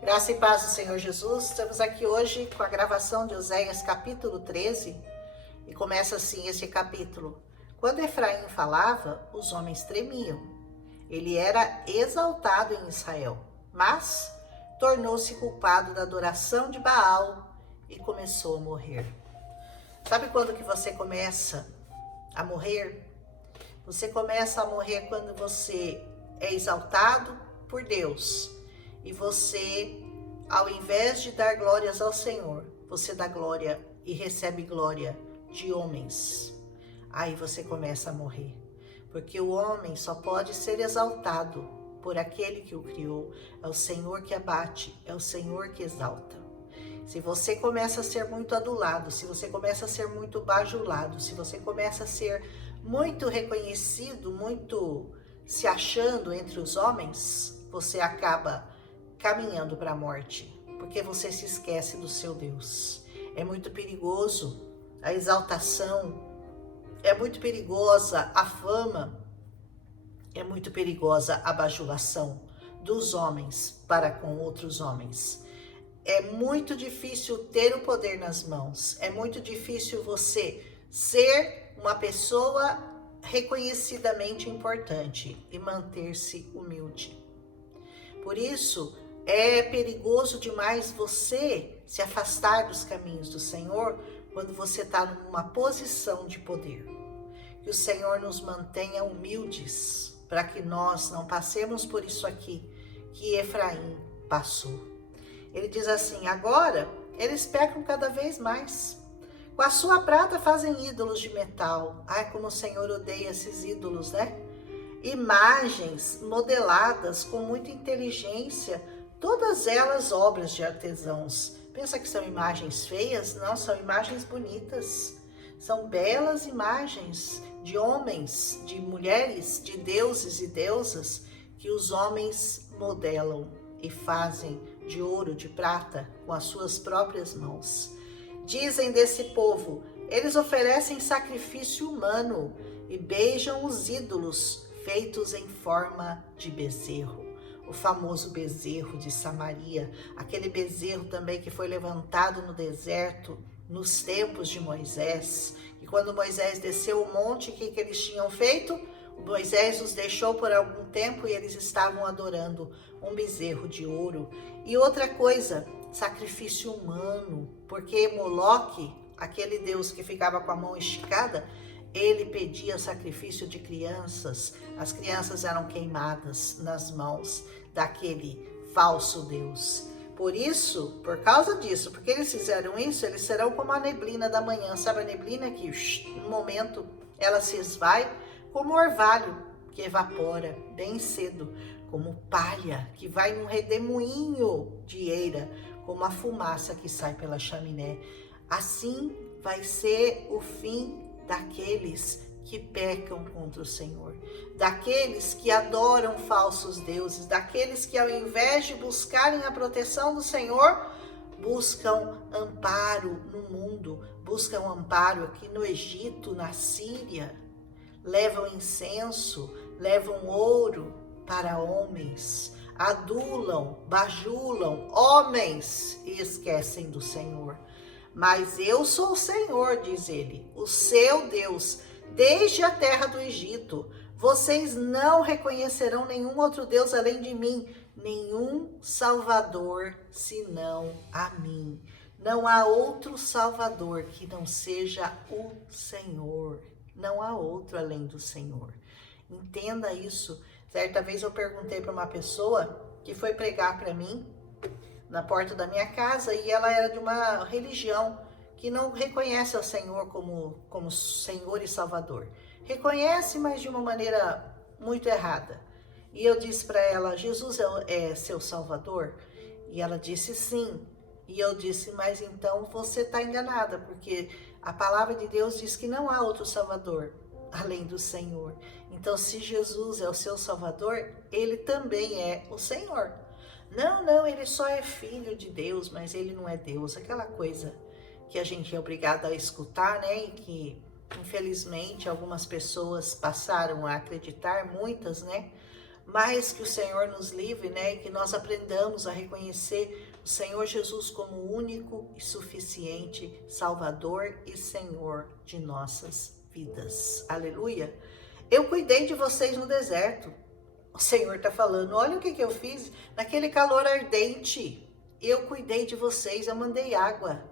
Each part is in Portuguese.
Graça e paz do Senhor Jesus. Estamos aqui hoje com a gravação de Oséias capítulo 13 e começa assim esse capítulo. Quando Efraim falava, os homens tremiam. Ele era exaltado em Israel, mas tornou-se culpado da adoração de Baal e começou a morrer. Sabe quando que você começa a morrer? Você começa a morrer quando você é exaltado por Deus e você, ao invés de dar glórias ao Senhor, você dá glória e recebe glória de homens. Aí você começa a morrer, porque o homem só pode ser exaltado por aquele que o criou. É o Senhor que abate, é o Senhor que exalta. Se você começa a ser muito adulado, se você começa a ser muito bajulado, se você começa a ser muito reconhecido, muito se achando entre os homens, você acaba caminhando para a morte, porque você se esquece do seu Deus. É muito perigoso a exaltação, é muito perigosa a fama, é muito perigosa a bajulação dos homens para com outros homens. É muito difícil ter o poder nas mãos. É muito difícil você ser uma pessoa reconhecidamente importante e manter-se humilde. Por isso, é perigoso demais você se afastar dos caminhos do Senhor quando você está numa posição de poder. Que o Senhor nos mantenha humildes para que nós não passemos por isso aqui que Efraim passou. Ele diz assim: agora eles pecam cada vez mais. Com a sua prata fazem ídolos de metal. Ai, como o Senhor odeia esses ídolos, né? Imagens modeladas com muita inteligência, todas elas obras de artesãos. Pensa que são imagens feias? Não, são imagens bonitas. São belas imagens de homens, de mulheres, de deuses e deusas que os homens modelam e fazem de ouro, de prata, com as suas próprias mãos. Dizem desse povo: eles oferecem sacrifício humano e beijam os ídolos feitos em forma de bezerro. O famoso bezerro de Samaria, aquele bezerro também que foi levantado no deserto nos tempos de Moisés. E quando Moisés desceu o monte, o que eles tinham feito? Moisés os deixou por algum tempo e eles estavam adorando um bezerro de ouro. E outra coisa, sacrifício humano, porque Moloque, aquele deus que ficava com a mão esticada, ele pedia sacrifício de crianças. As crianças eram queimadas nas mãos daquele falso deus. Por isso, por causa disso, porque eles fizeram isso, eles serão como a neblina da manhã. Sabe a neblina que, no momento, ela se esvai? Como orvalho que evapora bem cedo, como palha que vai num redemoinho de eira, como a fumaça que sai pela chaminé. Assim vai ser o fim daqueles que pecam contra o Senhor, daqueles que adoram falsos deuses, daqueles que ao invés de buscarem a proteção do Senhor, buscam amparo no mundo, buscam amparo aqui no Egito, na Síria. Levam incenso, levam ouro para homens, adulam, bajulam homens e esquecem do Senhor. Mas eu sou o Senhor, diz ele, o seu Deus, desde a terra do Egito. Vocês não reconhecerão nenhum outro Deus além de mim, nenhum Salvador senão a mim. Não há outro Salvador que não seja o Senhor. Não há outro além do Senhor. Entenda isso. Certa vez eu perguntei para uma pessoa que foi pregar para mim na porta da minha casa e ela era de uma religião que não reconhece ao Senhor como Senhor e Salvador. Reconhece, mas de uma maneira muito errada. E eu disse para ela: Jesus é seu Salvador? E ela disse sim. E eu disse: mas então você está enganada, porque a palavra de Deus diz que não há outro Salvador além do Senhor. Então, se Jesus é o seu Salvador, ele também é o Senhor. Não, ele só é filho de Deus, mas ele não é Deus. Aquela coisa que a gente é obrigado a escutar, né? E que, infelizmente, algumas pessoas passaram a acreditar, muitas, né? Mas que o Senhor nos livre, né? E que nós aprendamos a reconhecer o Senhor Jesus como o único e suficiente Salvador e Senhor de nossas vidas. Aleluia! Eu cuidei de vocês no deserto. O Senhor está falando, olha o que eu fiz naquele calor ardente. Eu cuidei de vocês, eu mandei água,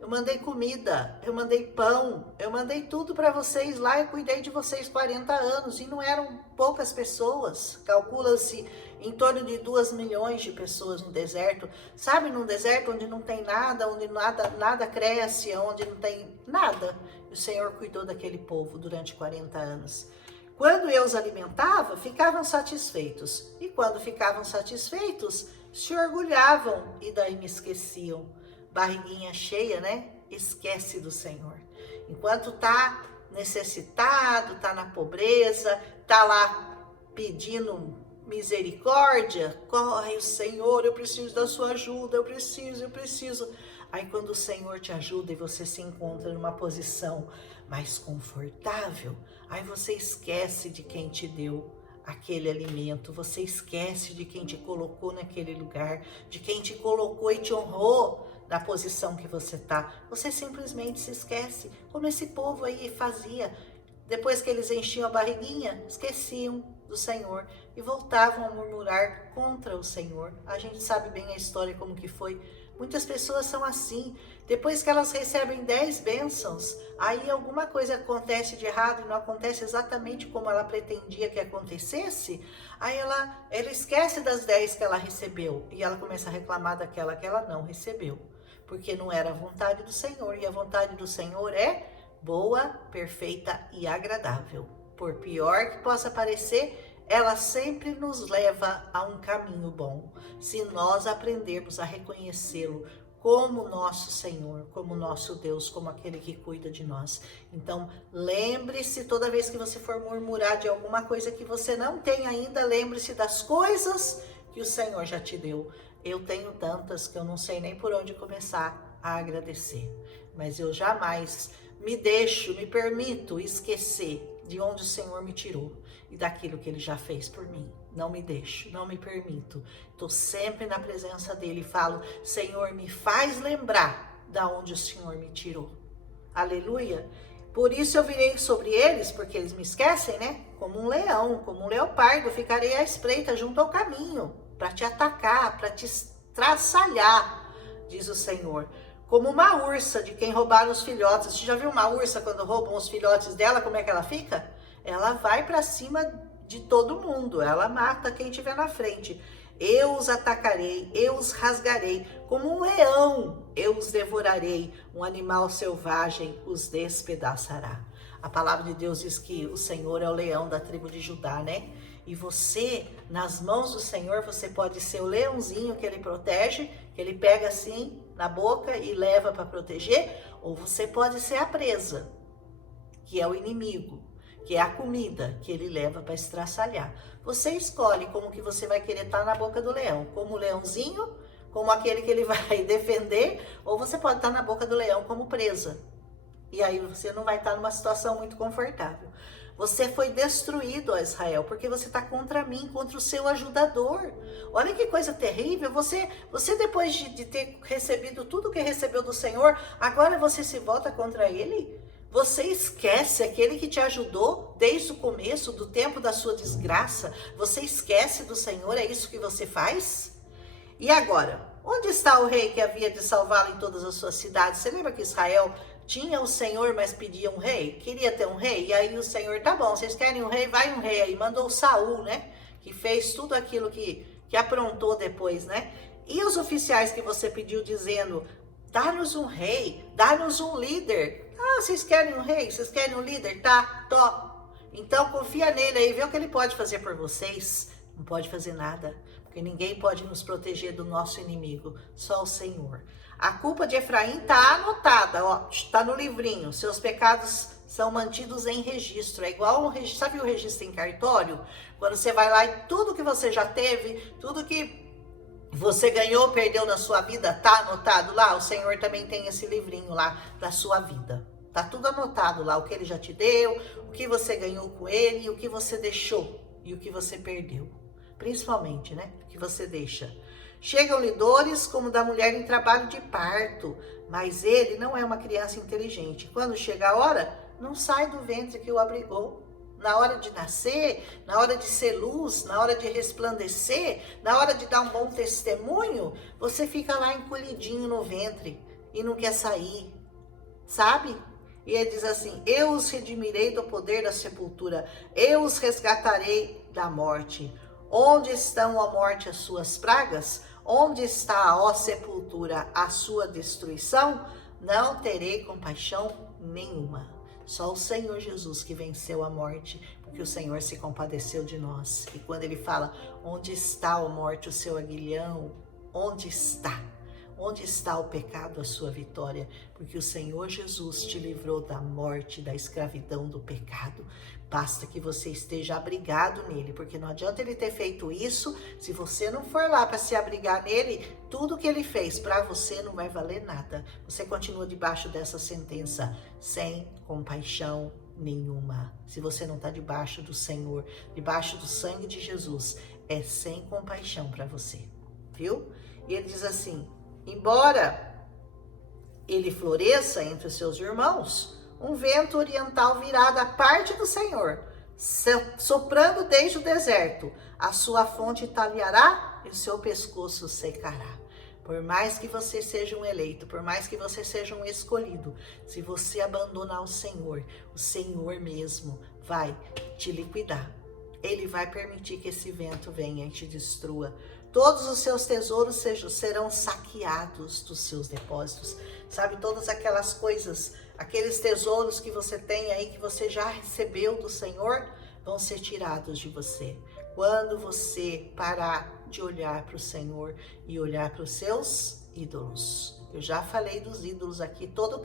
eu mandei comida, eu mandei pão, eu mandei tudo para vocês lá. Eu cuidei de vocês 40 anos e não eram poucas pessoas. Calcula-se em torno de 2 milhões de pessoas no deserto. Sabe, num deserto onde não tem nada, onde nada cresce, onde não tem nada. O Senhor cuidou daquele povo durante 40 anos. Quando eu os alimentava, ficavam satisfeitos. E quando ficavam satisfeitos, se orgulhavam e daí me esqueciam. Barriguinha cheia, né? Esquece do Senhor. Enquanto tá necessitado, tá na pobreza, tá lá pedindo misericórdia, corre, Senhor, eu preciso da sua ajuda, eu preciso. Aí quando o Senhor te ajuda e você se encontra numa posição mais confortável, aí você esquece de quem te deu aquele alimento, você esquece de quem te colocou naquele lugar, de quem te colocou e te honrou na posição que você tá. Você simplesmente se esquece, como esse povo aí fazia. Depois que eles enchiam a barriguinha, esqueciam do Senhor e voltavam a murmurar contra o Senhor. A gente sabe bem a história como que foi. Muitas pessoas são assim. Depois que elas recebem 10 bênçãos, aí alguma coisa acontece de errado e não acontece exatamente como ela pretendia que acontecesse, aí ela esquece das 10 que ela recebeu e ela começa a reclamar daquela que ela não recebeu, porque não era a vontade do Senhor, e a vontade do Senhor é boa, perfeita e agradável. Por pior que possa parecer, ela sempre nos leva a um caminho bom, se nós aprendermos a reconhecê-lo como nosso Senhor, como nosso Deus, como aquele que cuida de nós. Então, lembre-se, toda vez que você for murmurar de alguma coisa que você não tem ainda, lembre-se das coisas que o Senhor já te deu. Eu tenho tantas que eu não sei nem por onde começar a agradecer, mas eu jamais me permito esquecer de onde o Senhor me tirou e daquilo que Ele já fez por mim. Não me deixo, não me permito. Estou sempre na presença dEle e falo, Senhor, me faz lembrar da onde o Senhor me tirou. Aleluia! Por isso eu virei sobre eles, porque eles me esquecem, né? Como um leão, como um leopardo, ficarei à espreita junto ao caminho, para te atacar, para te estraçalhar, diz o Senhor. Como uma ursa de quem roubaram os filhotes. Você já viu uma ursa quando roubam os filhotes dela, como é que ela fica? Ela vai para cima de todo mundo, ela mata quem tiver na frente. Eu os atacarei, eu os rasgarei, como um leão eu os devorarei, um animal selvagem os despedaçará. A palavra de Deus diz que o Senhor é o leão da tribo de Judá, né? E você, nas mãos do Senhor, você pode ser o leãozinho que Ele protege, que Ele pega assim na boca e leva para proteger, ou você pode ser a presa, que é o inimigo, que é a comida que ele leva para estraçalhar. Você escolhe como que você vai querer estar na boca do leão, como o leãozinho, como aquele que ele vai defender, ou você pode estar na boca do leão como presa. E aí você não vai estar numa situação muito confortável. Você foi destruído, ó Israel, porque você está contra mim, contra o seu ajudador. Olha que coisa terrível. Você depois de ter recebido tudo que recebeu do Senhor, agora você se volta contra ele? Você esquece aquele que te ajudou desde o começo, do tempo da sua desgraça? Você esquece do Senhor? É isso que você faz? E agora? Onde está o rei que havia de salvá-lo em todas as suas cidades? Você lembra que Israel tinha o Senhor, mas pedia um rei? Queria ter um rei? E aí o Senhor, tá bom, vocês querem um rei? Vai um rei aí. Mandou Saul, né? Que fez tudo aquilo que aprontou depois, né? E os oficiais que você pediu dizendo, dá-nos um rei, dá-nos um líder. Ah, vocês querem um rei? Vocês querem um líder? Tá, top. Então confia nele aí, vê o que ele pode fazer por vocês. Não pode fazer nada, porque ninguém pode nos proteger do nosso inimigo, só o Senhor. A culpa de Efraim tá anotada, ó, tá no livrinho. Seus pecados são mantidos em registro. É igual um registro, sabe o registro em cartório? Quando você vai lá e tudo que você já teve, tudo que você ganhou, perdeu na sua vida, tá anotado lá? O Senhor também tem esse livrinho lá da sua vida. Tá tudo anotado lá, o que Ele já te deu, o que você ganhou com Ele, o que você deixou e o que você perdeu. principalmente, né? Que você deixa. Chegam-lhe dores como da mulher em trabalho de parto, mas ele não é uma criança inteligente. Quando chega a hora, não sai do ventre que o abrigou. Na hora de nascer, na hora de ser luz, na hora de resplandecer, na hora de dar um bom testemunho, você fica lá encolhidinho no ventre e não quer sair, sabe? E ele diz assim: eu os redimirei do poder da sepultura, eu os resgatarei da morte. Onde estão, ó morte, as suas pragas? Onde está, ó sepultura, a sua destruição? Não terei compaixão nenhuma. Só o Senhor Jesus que venceu a morte, porque o Senhor se compadeceu de nós. E quando ele fala: onde está, ó morte, o seu aguilhão? Onde está? Onde está o pecado, a sua vitória? Porque o Senhor Jesus te livrou da morte, da escravidão, do pecado. Basta que você esteja abrigado nele, porque não adianta ele ter feito isso, se você não for lá para se abrigar nele, tudo que ele fez para você não vai valer nada. Você continua debaixo dessa sentença, sem compaixão nenhuma. Se você não está debaixo do Senhor, debaixo do sangue de Jesus, é sem compaixão para você, viu? E ele diz assim: embora ele floresça entre os seus irmãos, um vento oriental virá da parte do Senhor, soprando desde o deserto. A sua fonte talhará e o seu pescoço secará. Por mais que você seja um eleito, por mais que você seja um escolhido, se você abandonar o Senhor mesmo vai te liquidar. Ele vai permitir que esse vento venha e te destrua. Todos os seus tesouros serão saqueados dos seus depósitos. Sabe, todas aquelas coisas, aqueles tesouros que você tem aí, que você já recebeu do Senhor, vão ser tirados de você. Quando você parar de olhar para o Senhor e olhar para os seus ídolos. Eu já falei dos ídolos aqui, todo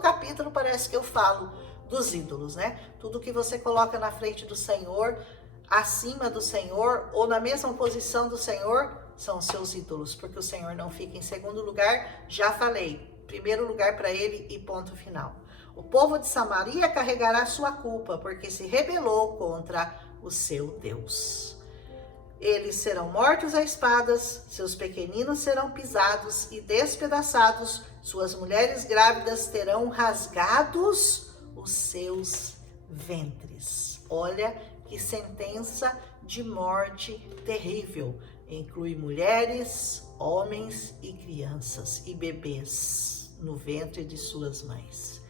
capítulo parece que eu falo dos ídolos, né? Tudo que você coloca na frente do Senhor, acima do Senhor ou na mesma posição do Senhor, são os seus ídolos, porque o Senhor não fica em segundo lugar, já falei, primeiro lugar para ele e ponto final. O povo de Samaria carregará sua culpa, porque se rebelou contra o seu Deus. Eles serão mortos a espadas, seus pequeninos serão pisados e despedaçados, suas mulheres grávidas terão rasgados os seus ventres. Olha que sentença de morte terrível. Inclui mulheres, homens e crianças e bebês no ventre de suas mães.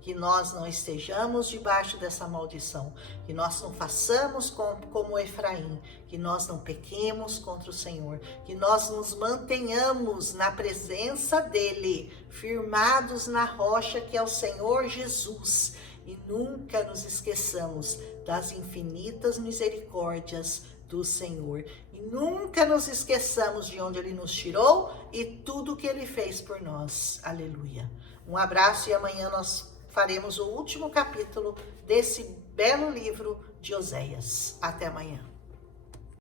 Que nós não estejamos debaixo dessa maldição, que nós não façamos como Efraim, que nós não pequemos contra o Senhor, que nós nos mantenhamos na presença dele, firmados na rocha que é o Senhor Jesus, e nunca nos esqueçamos das infinitas misericórdias do Senhor, e nunca nos esqueçamos de onde ele nos tirou e tudo que ele fez por nós. Aleluia. Um abraço e amanhã nós faremos o último capítulo desse belo livro de Oséias. Até amanhã.